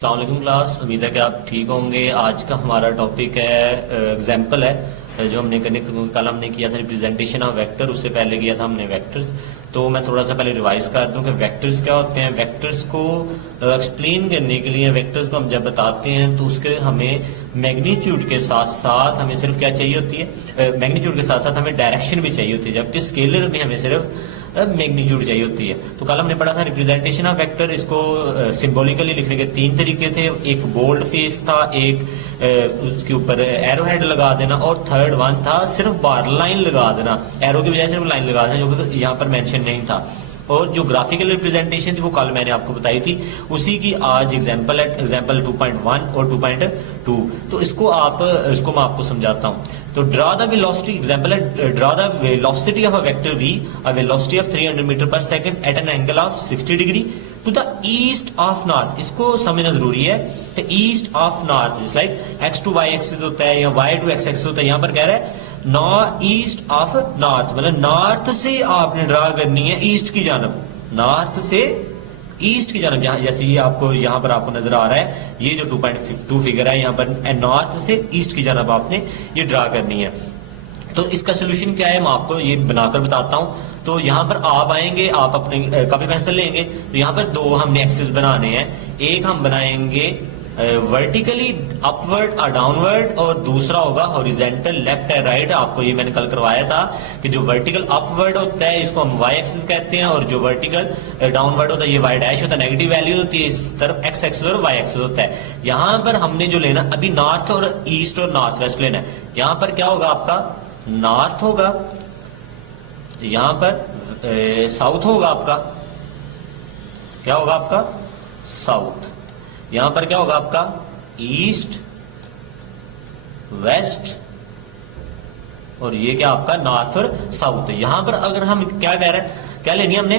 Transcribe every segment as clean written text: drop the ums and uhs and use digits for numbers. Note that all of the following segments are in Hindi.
अस्सलाम क्लास, उम्मीद है कि आप ठीक होंगे। आज का हमारा टॉपिक है एग्जाम्पल है जो हमने कल हमने किया था रिप्रेजेंटेशन ऑफ वेक्टर। उससे पहले किया था हमने वेक्टर्स। तो मैं थोड़ा सा पहले रिवाइज कर दूं कि वेक्टर्स क्या होते हैं। वेक्टर्स को एक्सप्लेन करने के लिए वेक्टर्स को हम जब बताते हैं तो उसके हमें मैग्नीट्यूड के साथ साथ हमें सिर्फ क्या चाहिए होती है, मैग्नीट्यूड के साथ साथ हमें डायरेक्शन भी चाहिए होती है, जबकि स्केलर में हमें सिर्फ मैग्नीट्यूड चाहिए होती है। तो कल हमने पढ़ा था रिप्रेजेंटेशन ऑफ वेक्टर। इसको सिंबॉलिकली लिखने के तीन तरीके थे। एक बोल्ड फेस था, एक उसके ऊपर एरो हेड लगा देना, और थर्ड वन था सिर्फ बार लाइन लगा देना, एरो की बजाय सिर्फ लाइन लगा देना, जो कि यहाँ पर मेंशन नहीं था। और जो ग्राफिकल रिप्रेजेंटेशन थी वो कल मैंने आपको बताई थी, उसी की आज एग्जांपल है, एग्जांपल 2.1 और 2.2। तो इसको मैं आपको समझाता हूँ। तो ड्रा द वेलोसिटी, एग्जांपल है draw the velocity of a vector v, a velocity of 300 meter पर second at an angle of 60 degree to the east of north. इसको समझना जरूरी है। East of north just like x to y axis होता है या y टू x एक्सिस होता है। यहाँ पर कह रहा है नॉर्थ ईस्ट ऑफ नॉर्थ, मतलब नॉर्थ से आपने ड्रा करनी है ईस्ट की जानब, नॉर्थ से ईस्ट की जानब। जैसे ये आपको यहाँ पर आपको नजर आ रहा है, ये जो 2.2 फिगर है यहाँ पर नॉर्थ से ईस्ट की जानब आपने ये ड्रा करनी है। तो इसका सोल्यूशन क्या है मैं आपको ये बनाकर बताता हूँ। तो यहाँ पर आप आएंगे, आप अपने कॉपी पेंसिल लेंगे, तो यहाँ पर दो हमने एक्सिस बनाने हैं। एक हम बनाएंगे वर्टिकली अपवर्ड और डाउनवर्ड, और दूसरा होगा हॉरिजेंटल लेफ्ट एंड राइट। आपको ये मैंने कल करवाया था कि जो वर्टिकल अपवर्ड होता है इसको हम y एक्सिस कहते हैं, और जो वर्टिकल डाउनवर्ड होता है ये y डैश होता है, नेगेटिव वैल्यू होती है, इस तरफ x एक्सिस और y एक्सिस होता है। यहाँ पर हमने जो लेना अभी नॉर्थ और ईस्ट और नॉर्थ वेस्ट लेना है। यहाँ पर क्या होगा आपका नॉर्थ होगा, यहाँ पर साउथ होगा आपका, क्या होगा आपका साउथ। यहां पर क्या होगा आपका ईस्ट वेस्ट, और ये क्या आपका नॉर्थ और साउथ है। यहां पर अगर हम क्या कह रहे हैं, क्या लेनी है हमने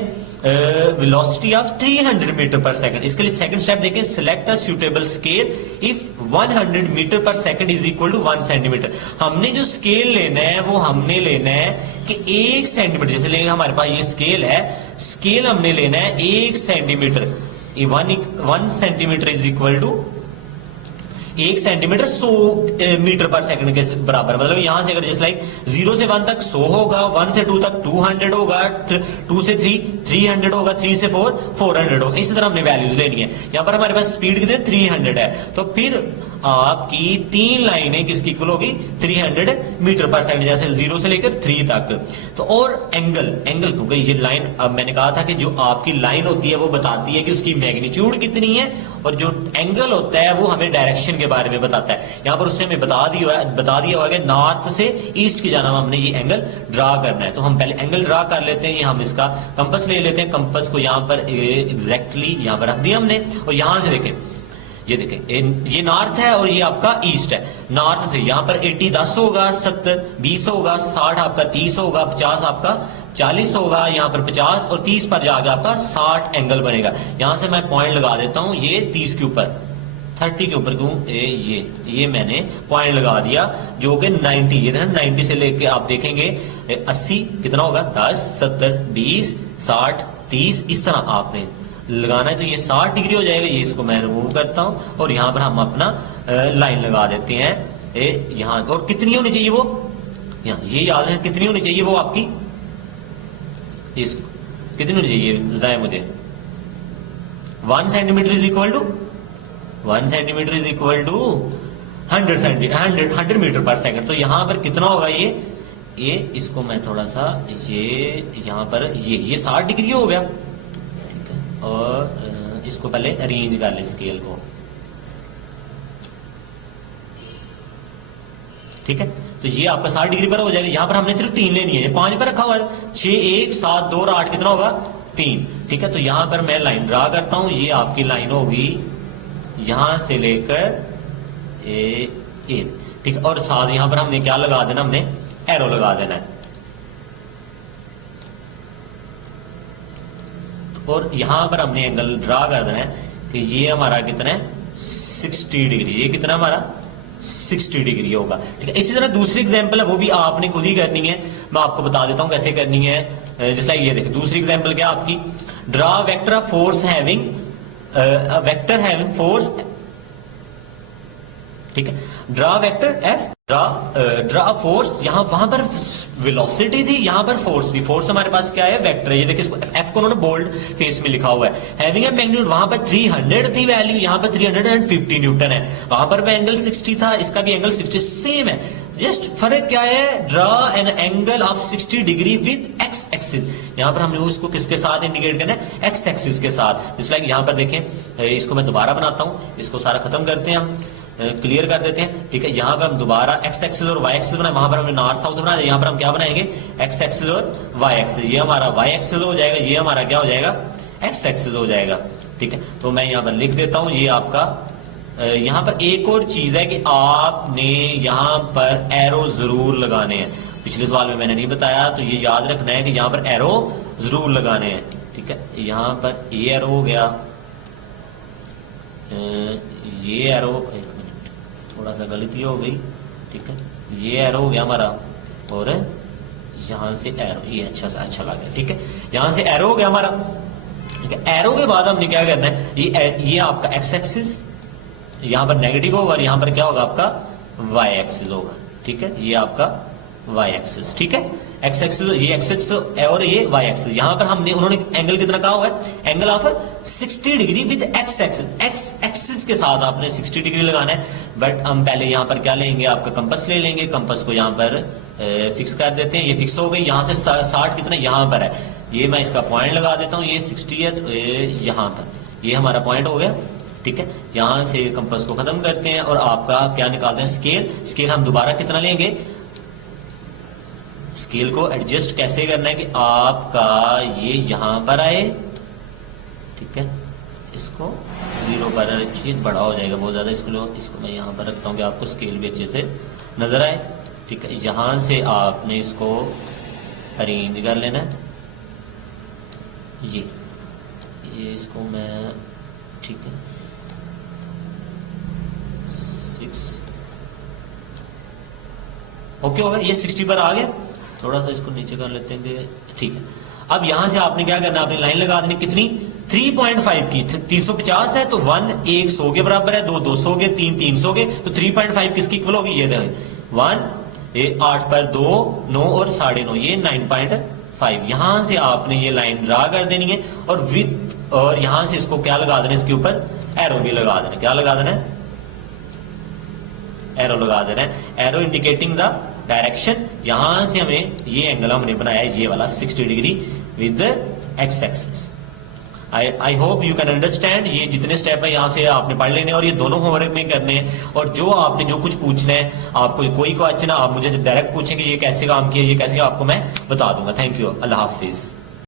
वेलोसिटी ऑफ 300 मीटर पर सेकंड। इसके लिए सेकंड स्टेप देखें, select a suitable scale if 100 metre पर second is equal to 1 centimeter. हमने जो स्केल लेना है वो हमने लेना है कि 1 सेंटीमीटर, जैसे लेंगे हमारे पास ये स्केल है, स्केल हमने लेना है 1 centimetre. 1 centimetre is equal to 1 centimetre 100 metre पर सेकंड के बराबर। मतलब यहां से अगर जैसे लाइक 0 से 1 तक 100 होगा, 1 से 2 तक 200 होगा, 2 से 3 300 होगा, 3 से 4 400 होगा। इसी तरह हमने वैल्यूज लेनी है। यहां पर हमारे पास स्पीड कितने 300 है, तो फिर आपकी 3 लाइनें किसकी इक्वल होगी 300 मीटर पर सेकंड, जैसे 0 से लेकर 3 तक। तो और एंगल क्योंकि ये लाइन, अब मैंने कहा था कि जो आपकी लाइन होती है वो बताती है कि उसकी मैग्नीट्यूड कितनी है, और जो एंगल होता है वो हमें डायरेक्शन के बारे में बताता है। यहां पर उसने हमें बता दिया होगा कि नॉर्थ से ईस्ट की जानब हमने ये एंगल ड्रा करना है। तो हम पहले एंगल ड्रा कर लेते हैं। हम इसका कंपास ले लेते हैं, कंपास को यहाँ पर एग्जैक्टली यहाँ पर रख दिया हमने, और यहां से देखें, ये देखें ये नॉर्थ है और ये आपका ईस्ट है। नॉर्थ से यहाँ पर 80 10 होगा, 70 20 होगा, 60 आपका 30 होगा, 50 आपका 40 होगा, यहाँ पर 50 और 30 पर जाकर आपका 60 एंगल बनेगा। यहां से मैं पॉइंट लगा देता हूं, ये 30 के ऊपर 30 के ऊपर क्यों, ये मैंने पॉइंट लगा दिया जो कि 90, ये 90 से लेके आप देखेंगे 80 कितना होगा 10 70 20 60 30, इस तरह आपने लगाना है। तो ये 60 डिग्री हो जाएगा। ये इसको मैं रिमूव करता हूं और यहां पर हम अपना लाइन लगा देते हैं यहां। और कितनी होनी चाहिए वो, यहाँ ये याद है कितनी होनी चाहिए वो आपकी, इसको कितनी होनी चाहिए बताएं मुझे। 1 centimetre is equal to 1 centimetre is equal to 100 metre पर सेकंड। तो यहां पर कितना होगा ये इसको मैं थोड़ा सा ये यहां पर ये 60 डिग्री हो गया। और इसको पहले अरेंज कर ले स्केल को, ठीक है। तो ये आपका 60 डिग्री पर हो जाएगा। यहां पर हमने सिर्फ 3 लेनी है, 5 पर रखा हुआ है, 6 1 7 2 और 8 कितना होगा 3, ठीक है। तो यहां पर मैं लाइन ड्रा करता हूं। ये आपकी लाइन होगी यहां से लेकर ठीक है, और साथ यहां पर हमने क्या लगा देना, हमने एरो लगा देना है। और यहां पर हमने एंगल ड्रा कर देना है कि ये हमारा कितना है 60 डिग्री, ये कितना हमारा 60 डिग्री होगा, ठीक है। इसी तरह दूसरी एग्जांपल है, वो भी आपने खुद ही करनी है। मैं आपको बता देता हूं कैसे करनी है। जैसे ये देखिए दूसरी एग्जांपल क्या आपकी, draw vector of force having vector having force ठीक है। Draw vector F, draw force, यहां वहां पर वेलोसिटी थी, यहां पर फोर्स थी। फोर्स हमारे पास क्या है, वेक्टर है। ये देखिए, इसको एफ को उन्होंने बोल्ड फेस में लिखा हुआ है। हैविंग ए मैग्नीट्यूड, वहां पर 300 थी वैल्यू, यहां पर 350 न्यूटन है। वहां पर भी एंगल 60 था, इसका भी एंगल 60 सेम है। जस्ट फर्क क्या है, draw N angle of 60 degree with x axis. यहां पर हमने उसको किसके साथ इंडिकेट करना है, एक्स एक्सिस के साथ। जिस लाइक यहां पर देखें, इसको मैं दोबारा बनाता हूं, इसको सारा खत्म करते हैं, हम क्लियर कर देते हैं। ठीक है, यहां पर हम दोबारा एक्स एक्सिस और वाई एक्सिस बनाए, वहां पर हमने नॉर्थ साउथ बनाया, यहां पर हम क्या बनाएंगे, एक्स एक्सिस और वाई एक्सिस। ये हमारा वाई एक्सिस हो जाएगा, ये हमारा क्या हो जाएगा, एक्स एक्सिस हो जाएगा। ठीक है, तो मैं यहां पर लिख देता हूं, ये आपका यहां पर एक और चीज है कि आपने यहां पर एरो जरूर लगाने हैं। पिछले सवाल में मैंने नहीं बताया, तो ये याद रखना है कि यहां पर एरो जरूर लगाने हैं। ठीक है, यहां पर ये एरो हो गया, ये एरो, एक मिनट थोड़ा सा गलती हो गई। ठीक है, ये एरो हो गया हमारा, और यहां से एरो, ये अच्छा लगा। ठीक है, यहां से एरो हो गया हमारा। ठीक है, एरो के बाद हमने क्या करना है, ये आपका एक्स एक्सिस, यहां पर नेगेटिव होगा और यहां पर क्या होगा, आपका वाई एक्सिस होगा। ठीक है, ये आपका वाई एक्सिस। ठीक है, एक्स एक्सिस, ये एक्स एक्सिस और ये वाई एक्सिस। यहां पर हमने, उन्होंने एंगल कितना कहा हुआ है, angle of 60 degree with x axis. X axis के साथ आपने 60 डिग्री लगाना है। बट हम पहले यहां पर क्या लेंगे, आपका कंपास ले लेंगे, कंपास को यहां पर फिक्स कर देते हैं। ये फिक्स हो गई, यहां से 60 कितना यहां पर है, ये मैं इसका पॉइंट लगा देता हूं, ये 60 है, तो यहां पर ये हमारा पॉइंट हो गया। ठीक है, यहां से कंपास को खत्म करते हैं और आपका क्या निकालते हैं, स्केल। स्केल हम दोबारा कितना लेंगे, स्केल को एडजस्ट कैसे करना है कि आपका ये यहां पर आए। ठीक है, इसको 0 पर, चीज बड़ा हो जाएगा बहुत ज्यादा, इसको मैं यहां पर रखता हूं कि आपको स्केल भी अच्छे से नजर आए। ठीक है, यहां से आपने इसको अरेंज कर लेना है, ये इसको मैं, ठीक है, 6 ओके हो गया, ये 60 पर आ गया। थोड़ा सा इसको नीचे कर लेते हैं, ठीक है। अब यहां से आपने क्या करना, आपने लाइन लगा देनी, कितनी, 3.5 की। 350 है तो 1 100 के बराबर है, 2 200 के, 3 300 के, तो 3.5 किसकी इक्वल होगी, ये 1, ये 8 पर 2 9 और 9.5, ये 9.5। यहां से आपने ये लाइन ड्रा कर देनी है और यहां से इसको क्या लगा देना, इसके ऊपर एरो भी लगा देना। क्या लगा देना है, एरो लगा देना है, एरो इंडिकेटिंग द डायरेक्शन। यहां से हमें ये एंगल हमने बनाया है, ये वाला 60 degree with x axis. I hope you can understand. ये जितने स्टेप है यहां से आपने पढ़ लेने और ये दोनों होमवर्क में करने हैं। और जो आपने जो कुछ पूछना है, आपको कोई क्वेश्चन आप मुझे डायरेक्ट पूछेंगे ये कैसे काम किया, ये कैसे, आपको मैं बता दूंगा। Thank you, Allah Hafiz.